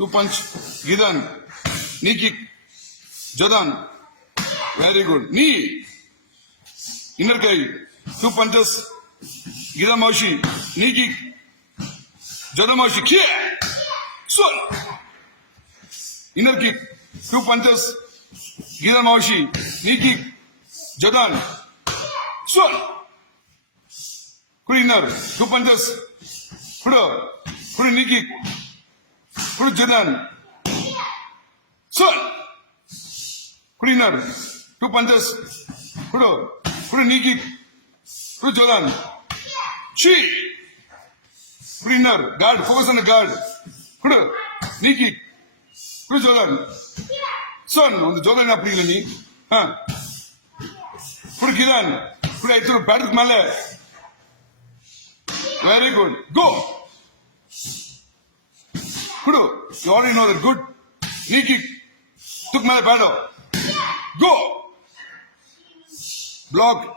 2 punch. Gidan. Knee kick. Jadan. Very good. Knee. Inner kai. 2 punches. Gidan Maushi. Knee kick. Jadan Maushi. Kick. Swing. Inner kick. 2 punches. Gidan Maushi. Knee kick. Jadan. Swing. Good inner. 2 punches. Good knee kick. Good Jadan. Swing. Good inner. 2 punches. Good knee kick. Good Jadan. Chi. Good inner. Guard. Focus on the guard. Good knee kick. Good Jadan. Son, on the Jadan apri ni. Good Gidan. Good I threw Patrick Male. Very good. Go. Good. You already know that. Good. Knee kick. Took Male Pando. Go. Block.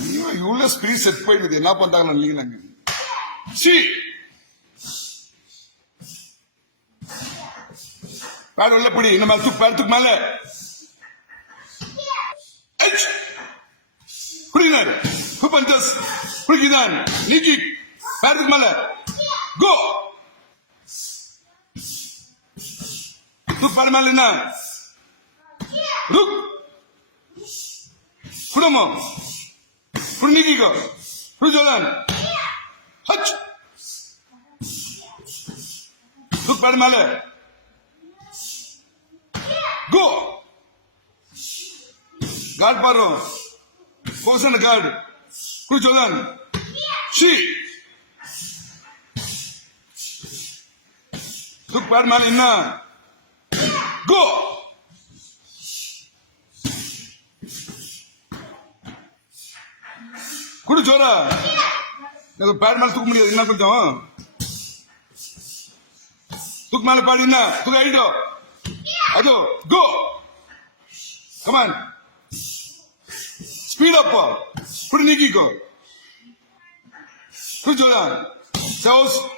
You will spirit set point with enough on the See. Pad ulla pudi. Inna mal took Male. Put 2 punches. Put Gidan. Knee kick. Patrick Male. Go. Took Patrick Male na. Look. Put him up. Put knee kick. Put Jadan. Hutch. Took Patrick Male. Go. Guard Paro. Focus on the guard. Good Jadan. She. Took bad man in now. Go. Good Jora. The bad man took me in now. Took Malapadina. Took Aido. Ado. Go. Come on. Speed up. Put a Nikki go. Good Jadan. South.